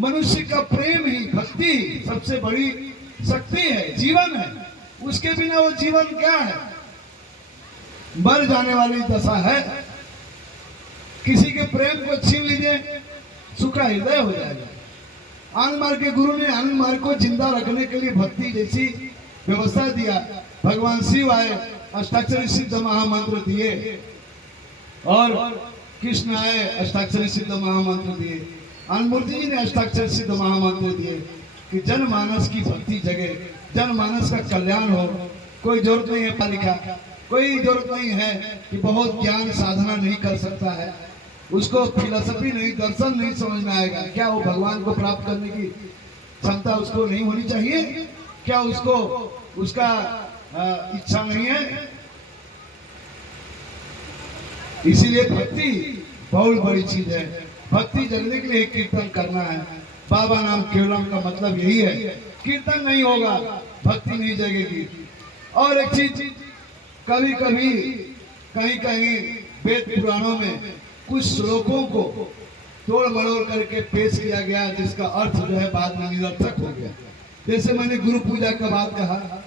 मनुष्य का प्रेम ही, भक्ति सबसे बड़ी शक्ति है, जीवन है। उसके बिना वो जीवन क्या है? मर जाने वाली दशा है। किसी के प्रेम को छीन लीजिए, सूखा हृदय हो जाएगा। आनंद मार्ग के गुरु ने आनंद मार्ग को जिंदा रखने के लिए भक्ति जैसी व्यवस्था दिया। भगवान शिव आए, अष्टाक्षरी सिद्ध महामंत्र दिए, और कृष्ण आए, अष्टाक्षरी सिद्ध महामंत्र दिए। आनंदमूर्ति जी ने अष्टाक्षर सिद्ध महामंत्र दिए कि जनमानस की भक्ति जगे, जनमानस का कल्याण हो। कोई जरूरत नहीं है पढ़ा लिखा, कोई जरूरत नहीं है कि बहुत ज्ञान साधना नहीं कर सकता है, उसको फिलोसफी नहीं, दर्शन नहीं समझ में आएगा। क्या वो भगवान को प्राप्त करने की क्षमता उसको नहीं होनी चाहिए? क्या उसको उसका इच्छा नहीं है? इसीलिए भक्ति बहुत बड़ी चीज है। भक्ति जगने के लिए कीर्तन करना है। बाबा नाम केवलम का मतलब यही है, कीर्तन नहीं होगा भक्ति नहीं जगेगी। और एक चीज, कभी कभी कहीं कहीं वेद पुराणों में कुछ श्लोकों को तोड़ मरोड़ करके पेश किया गया, जिसका अर्थ जो है बाद में निरर्थक हो गया। जैसे मैंने गुरु पूजा का बात कहा,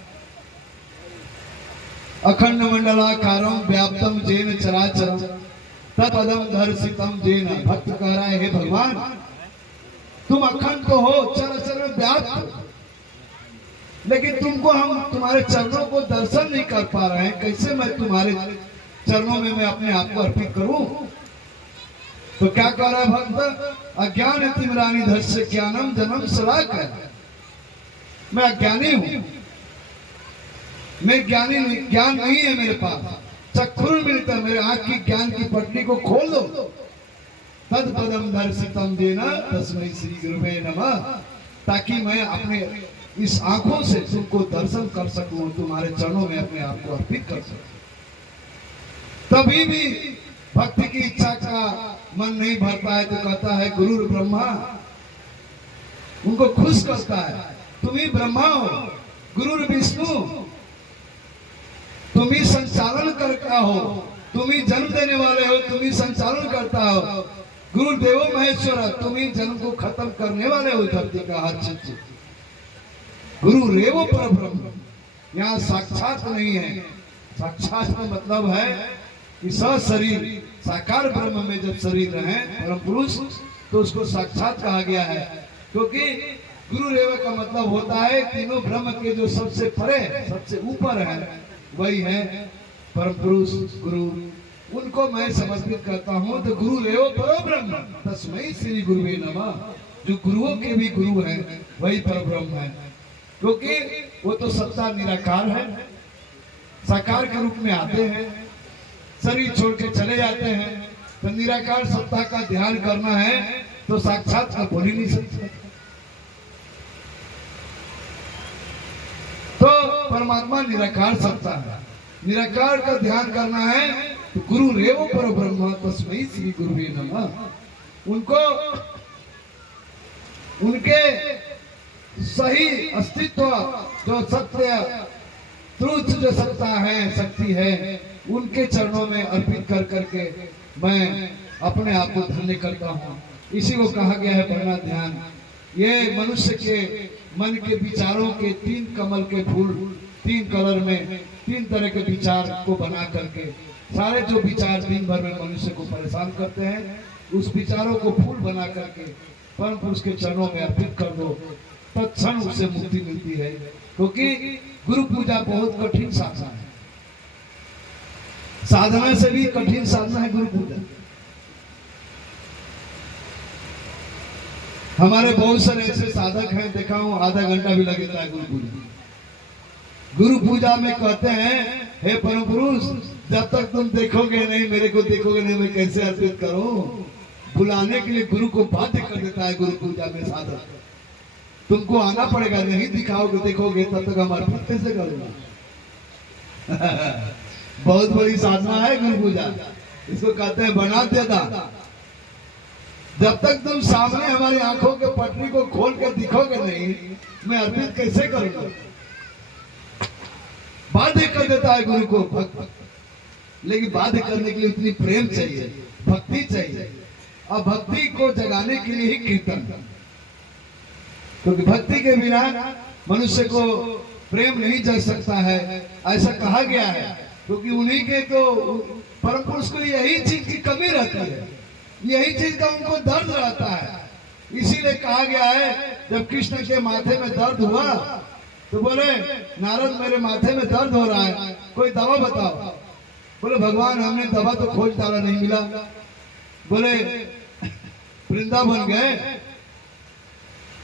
अखंड मंडलाकारम व्याप्तम जेन चराचरम तत्पदम दर्शितम जेन। भक्त कह रहा है, हे भगवान तुम अखंड तो हो, चराचर में व्याप्त, लेकिन तुमको हम तुम्हारे चरणों को दर्शन नहीं कर पा रहे हैं। कैसे मैं तुम्हारे चरणों में मैं अपने आप को अर्पित करूं? तो क्या कह रहा है भक्त? अज्ञान तिमरानी धस्य ज्ञानम जन्म सलाक है। मैं अज्ञानी हूं, मैं ज्ञानी नहीं, ज्ञान नहीं है मेरे पास। चक्षुर मिलता, मेरे आंख की ज्ञान की पटरी को खोल दो। तद पदम दर्शितम देना तस्मै श्री गुरुवे नमः, ताकि मैं अपने इस आंखों से तुमको दर्शन कर सकूं, तुम्हारे चरणों में अपने आप को अर्पित कर सकूं। तभी भी भक्ति की इच्छा का मन नहीं भरता है तो कहता है गुरु ब्रह्मा, उनको खुश करता है, तुम ही ब्रह्मा हो, गुरु विष्णु, तुम ही संचालन करता हो, तुम ही जन्म देने वाले हो, तुम ही संचालन करता हो। गुरु देवो महेश्वर, तुम ही जन्म को खत्म करने वाले हो धरती का हर चीज। गुरु रेवो पर ब्रह्म, यहाँ साक्षात नहीं है। साक्षात का मतलब है कि सशरीर साकार ब्रह्म में जब शरीर रहे परम पुरुष, तो उसको साक्षात कहा गया है। क्योंकि गुरु रेव का मतलब होता है तीनों ब्रह्म के जो सबसे परे, सबसे ऊपर है, वही है परम पुरुष गुरु, उनको मैं समर्पित करता हूँ। तो गुरु रेव परो ब्रह्म तस्मै श्री गुरुवे नमः। जो गुरुओं के भी गुरु हैं वही परब्रह्म है, क्योंकि वो तो सत्ता निराकार है, साकार के रूप में आते हैं, शरीर छोड़ के चले जाते हैं। तो निराकार सत्ता का ध्यान करना है तो साक्षात का बोल ही नहीं सकते। तो परमात्मा निराकार सत्ता है, निराकार का ध्यान करना है तो गुरु रेव पर ब्रह्म तस्मै श्री गुरुवे नमः। उनको उनके सही अस्तित्व जो सत्य ट्रूथ जो सत्ता है शक्ति है उनके चरणों में अर्पित कर करके मैं अपने आप को धन्य करता हूँ। इसी को कहा गया है पढ़ना ध्यान। ये मनुष्य के मन के विचारों के तीन कमल के फूल, तीन कलर में तीन तरह के विचार को बना करके सारे जो विचार दिन भर में मनुष्य को परेशान करते हैं, उस विचारों को फूल बना करके परम पुरुष के चरणों में अर्पित कर दो, तत्क्षण उससे मुक्ति मिलती है। क्योंकि गुरु पूजा बहुत कठिन साधना है, साधना से भी कठिन साधना है गुरु पूजा। हमारे बहुत सारे ऐसे साधक हैं, देखा हूं आधा घंटा भी लगता है गुरु पूजा। गुरु पूजा में कहते हैं हे परम पुरुष जब तक तुम देखोगे नहीं, मेरे को देखोगे नहीं, मैं कैसे अर्पित करूं। बुलाने के लिए गुरु को बाध्य कर देता है गुरु पूजा में साधक। तुमको आना पड़ेगा, नहीं दिखाओगे देखोगे तब तक हम अर्पित कैसे करूंगा। बहुत बड़ी साधना है गुरु पूजा, इसको कहते हैं बना देता। जब तक तुम सामने हमारी आंखों के पटरी को खोल के दिखोगे नहीं, मैं अर्पित कैसे करूंगा। बाध्य कर देता है गुरु को भक्त, लेकिन बाध्य करने के लिए इतनी प्रेम चाहिए, भक्ति चाहिए। और भक्ति को जगाने के लिए ही कीर्तन, क्योंकि भक्ति के बिना मनुष्य को प्रेम नहीं जग सकता है, ऐसा कहा गया है। क्योंकि उन्हीं के तो परम पुरुष के लिए यही चीज की कमी रहती है, यही चीज का उनको दर्द रहता है। इसीलिए कहा गया है जब कृष्ण के माथे में दर्द हुआ तो बोले नारद मेरे माथे में दर्द हो रहा है, कोई दवा बताओ। बोले भगवान हमने दवा तो खोज डाला नहीं मिला। बोले वृंदावन गए,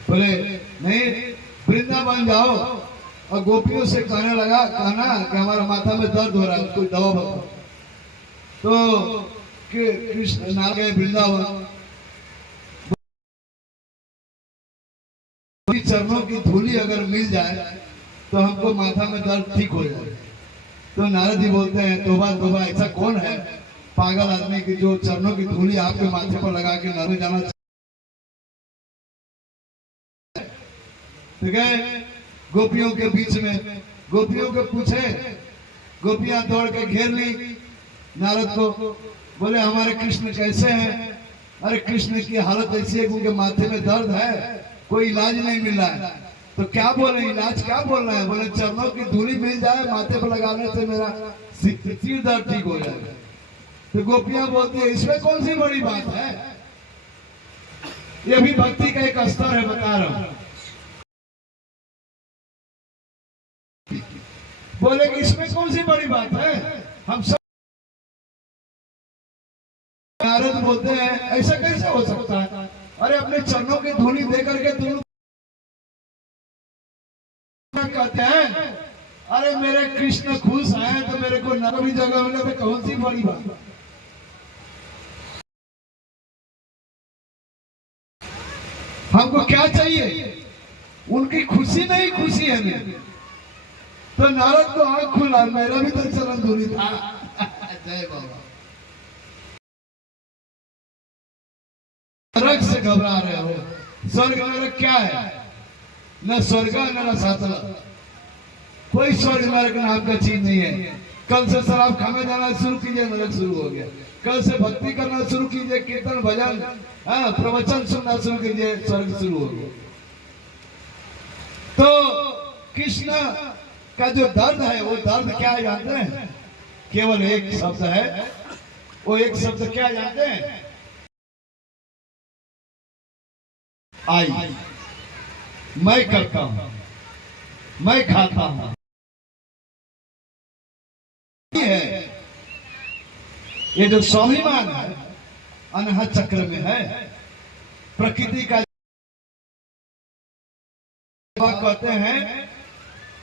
बोले नहीं वृंदावन जाओ और गोपियों से कहना कि हमारा माथा में दर्द हो रहा है, कोई दवा बताओ। तो कृष्ण नारद गए वृंदावन, चरणों की धूली अगर मिल जाए तो हमको माथा में दर्द ठीक हो जाए। तो नारद जी बोलते हैं तोबा तोबा, ऐसा कौन है पागल आदमी की जो चरणों की धूली आपके माथे पर लगा के नरक जाना। तो गए गोपियों के बीच में, गोपियों को पूछे, गोपियां दौड़ के घेर ली नारद को। बोले हमारे कृष्ण कैसे हैं। अरे कृष्ण की हालत ऐसी है कि उनके माथे में दर्द है, कोई इलाज नहीं मिल रहा है। तो क्या बोले इलाज क्या बोल रहे हैं। बोले चरणों की धूली मिल जाए माथे पर लगाने से मेरा सिर दर्द ठीक हो जाएगा। तो गोपियां बोलती है इसमें कौन सी बड़ी बात है, ये भी भक्ति का एक स्तर है, बता रहा हूं। बोले कि इसमें कौन सी बड़ी बात है, हम सब। नारद बोलते हैं ऐसा कैसे हो सकता है। अरे अपने चरणों की धूली दे करके तुम कहते हैं अरे मेरे कृष्ण खुश आए तो मेरे को नरक भी जगह मिले, तो कौन सी बड़ी बात। हमको क्या चाहिए, उनकी खुशी नहीं खुशी है मेरी। तो नारद को आंख खुला, मेरा भी तो चरण धूली था। जय बाबा। नरक से घबरा रहे हो, स्वर्ग नरक क्या है, न स्वर्ग न सातला, कोई स्वर्ग नरक नाम का चीज नहीं है। कल से शराब खाने जाना शुरू कीजिए, नरक शुरू हो गया। कल से भक्ति करना शुरू कीजिए, कीर्तन भजन प्रवचन सुनना शुरू कीजिए, स्वर्ग शुरू हो गया। तो कृष्ण का जो दर्द है वो दर्द क्या जानते हैं, केवल एक शब्द है, वो एक शब्द क्या जानते हैं, आई। मैं करता हूं, मैं खाता हूं, है ये जो स्वाभिमान है अनहद चक्र में है। प्रकृति का कहते हैं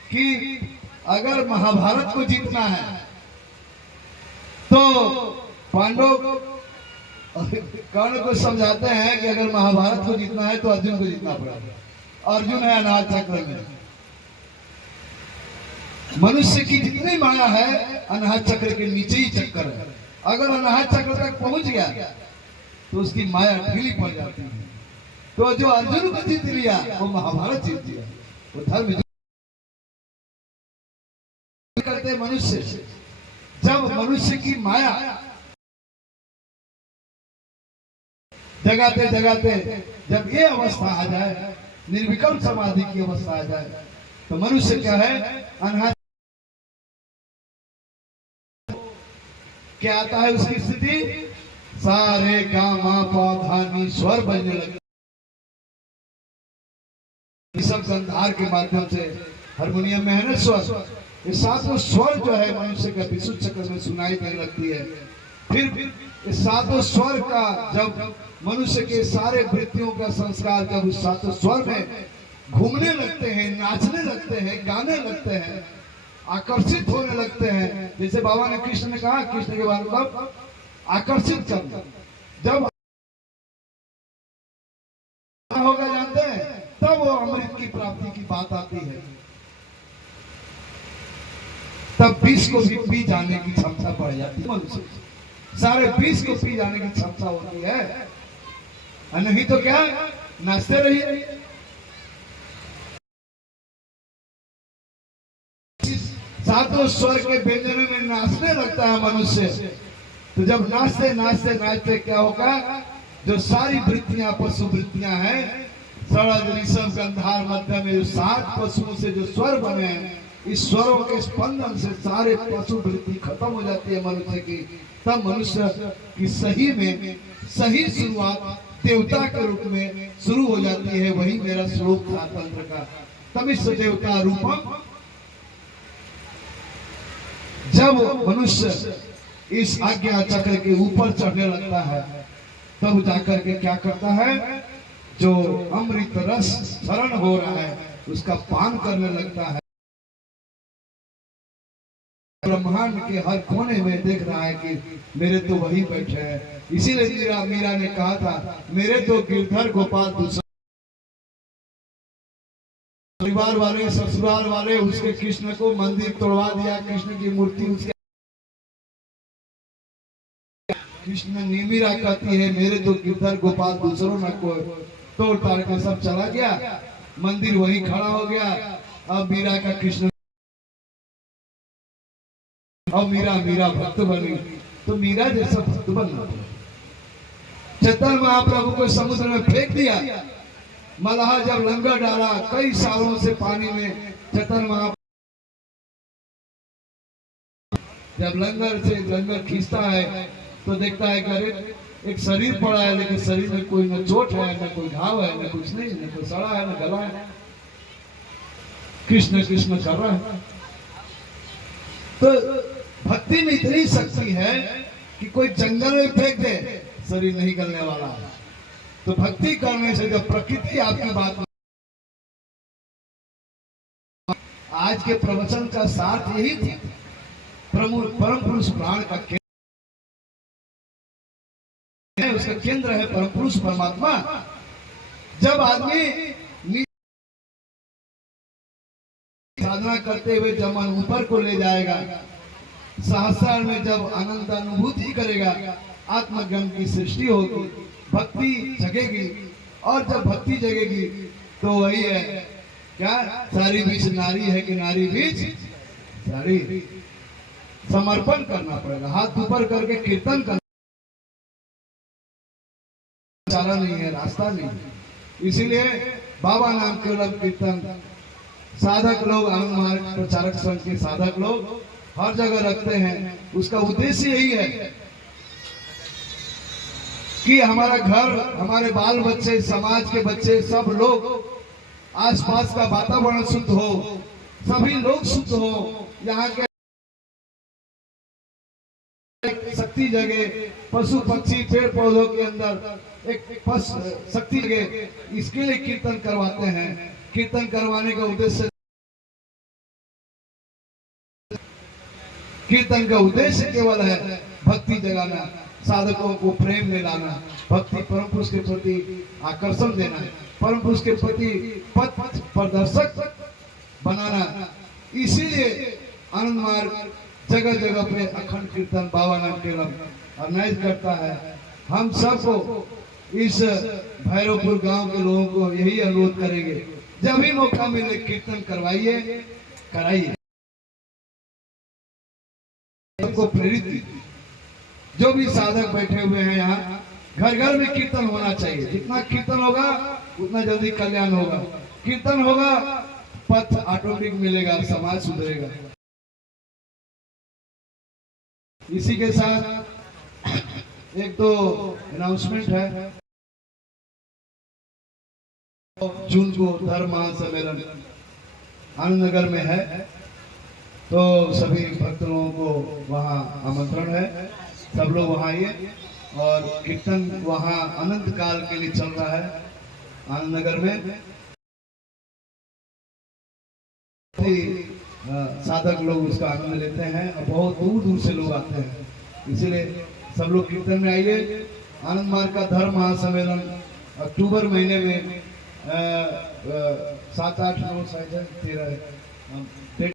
कि अगर महाभारत को जीतना है तो पांडव कर्ण को समझाते हैं कि अगर महाभारत को जीतना है तो अर्जुन को जीतना पड़ेगा। अर्जुन है अनाथ चक्र में। मनुष्य की जितनी माया है अनाहत चक्र के नीचे ही चक्कर है। अगर अनाहत चक्र तक पहुंच गया तो उसकी माया ढीली पड़ जाती है। तो जो अर्जुन को जीत लिया वो महाभारत जीत लिया। वो धर्म करते मनुष्य, जब मनुष्य की माया जगाते जगाते जब ये अवस्था आ जाए, निर्विकल्प समाधि की अवस्था आ जाए, तो मनुष्य क्या है अनाहत क्या आता है उसकी स्थिति, सारे गामा पाधानी स्वर बनने लगे। ऋषभ गंधार के माध्यम से हारमोनियम में है ना स्वर, ये सातों स्वर जो है मनुष्य का विशुद्ध चक्र में सुनाई देने लगती है। फिर इस सातों स्वर का जब मनुष्य के सारे वृत्तियों का संस्कार जब उस सातों स्वर में घूमने लगते हैं, नाचने लगते हैं, गाने लगते हैं, आकर्षित होने लगते हैं, जैसे बाबा ने कृष्ण ने कहा, कृष्ण के बारे में आकर्षित करना जब होगा जानते हैं तब वो अमृत की प्राप्ति की बात आती है। तब विष को भी पी जाने की क्षमता बढ़ जाती है मनुष्य, सारे विष को पी जाने की क्षमता होती है। नहीं तो क्या नाचते रहिए। सातों स्वर के व्यंजनों में नाचने लगता है मनुष्य। तो जब नाचते नाचते नाचते क्या होगा, जो सारी वृत्तियां पशु वृत्तियां हैं, सरल ऋषभ गंधार मध्य में जो 7 पशुओं से जो स्वर बने हैं, इस स्वरों के स्पंदन से सारे पशु वृत्ति खत्म हो जाती है मनुष्य की। तब मनुष्य की सही में सही शुरुआत देवता के रूप में शुरू हो जाती है। वही मेरा श्लोक था तंत्र का, तमिष देवता रूपम। जब मनुष्य इस आज्ञा चक्र के ऊपर चढ़ने लगता है तब जाकर के क्या करता है, जो अमृत रस शरण हो रहा है उसका पान करने लगता है। ब्रह्मांड के हर कोने में देख रहा है कि मेरे तो वही बैठे हैं। इसीलिए मीरा ने कहा था, मेरे तो गिरधर गोपाल दूसरा, परिवार वाले ससुराल वाले उसके कृष्ण को मंदिर तोड़वा दिया, कृष्ण की मूर्ति उसके कृष्ण मीरा कहती है मेरे तो गिरधर गोपाल दूसरों में कोई, तोड़ ताड़ के सब चला गया, मंदिर वही खड़ा हो गया। अब मीरा का कृष्ण, अब मीरा भक्त बनी, तो मीरा जैसा भक्त बनना पड़ा। चैतन्य महाप्रभु को समुद्र में फेंक दिया। मलाह जब लंगर डाला कई सालों से पानी में, चैतन्य महाप्रभु जब लंगर खींचता है तो देखता है कि अरे एक शरीर पड़ा है, लेकिन शरीर में कोई न चोट है, न कोई घाव है, न कुछ नहीं, न कोई सड़ा है, न गला है। कृष्ण कृष्ण कर रहा है। तो भक्ति में इतनी शक्ति है कि कोई जंगल में फेंक दे शरीर नहीं गलने वाला है। तो भक्ति करने से जब प्रकृति आपकी बात, आज के प्रवचन का सार यही थी, परम पुरुष प्राण का केंद्र, उसका केंद्र है परम पुरुष परमात्मा। जब आदमी साधना करते हुए जब मन ऊपर को ले जाएगा, सहस्रार में जब अनंत अनुभूति करेगा, आत्मज्ञान की सृष्टि होगी, भक्ति जगेगी। और जब भक्ति जगेगी तो वही है क्या, सारी बीच नारी है कि नारी बीच सारी। समर्पण करना पड़ेगा, हाथ ऊपर करके कीर्तन करना, चारा नहीं है, रास्ता नहीं है। इसीलिए बाबा नाम केवल कीर्तन साधक लोग, आनंद मार्ग प्रचारक संघ के साधक लोग हर जगह रखते हैं। उसका उद्देश्य यही है कि हमारा घर, हमारे बाल बच्चे, समाज के बच्चे, सब लोग, आसपास का वातावरण शुद्ध हो, सभी लोग शुद्ध हो, यहाँ के शक्ति जगे, पशु पक्षी पेड़ पौधों के अंदर एक शक्ति जगे, इसके लिए कीर्तन करवाते हैं। कीर्तन करवाने का उद्देश्य, कीर्तन का उद्देश्य केवल है भक्ति जगाना, साधकों को प्रेम में लाना, भक्ति परम पुरुष के प्रति आकर्षण देना, परम पुरुष के प्रति पथ प्रदर्शक बनाना। इसीलिए आनंद मार्ग जगह जगह पे अखंड कीर्तन बाबा नाम कीर्तन ऑर्गेनाइज करता है। हम सबको इस भैरवपुर गांव के लोगों को यही अनुरोध करेंगे, जब भी मौका मिले कीर्तन करवाइए, कराइए, सबको प्रेरित कीजिए। जो भी साधक बैठे हुए हैं यहाँ, घर घर में कीर्तन होना चाहिए। जितना कीर्तन होगा उतना जल्दी कल्याण होगा। कीर्तन होगा, पथ ऑटोमेटिक मिलेगा, समाज सुधरेगा। इसी के साथ एक तो अनाउंसमेंट है, जून को धर्म महासम्मेलन आनंद नगर में है, तो सभी भक्त लोगों को वहाँ आमंत्रण है, सब लोग वहाँ आइए। और कीर्तन वहाँ अनंत काल के लिए चल रहा है आनंद नगर में। साधक लोग उसका आनंद लेते हैं और बहुत दूर दूर से लोग आते हैं, इसीलिए सब लोग कीर्तन में आइए। आनंद मार्ग का धर्म महासम्मेलन अक्टूबर महीने में 7, 8, 9, 13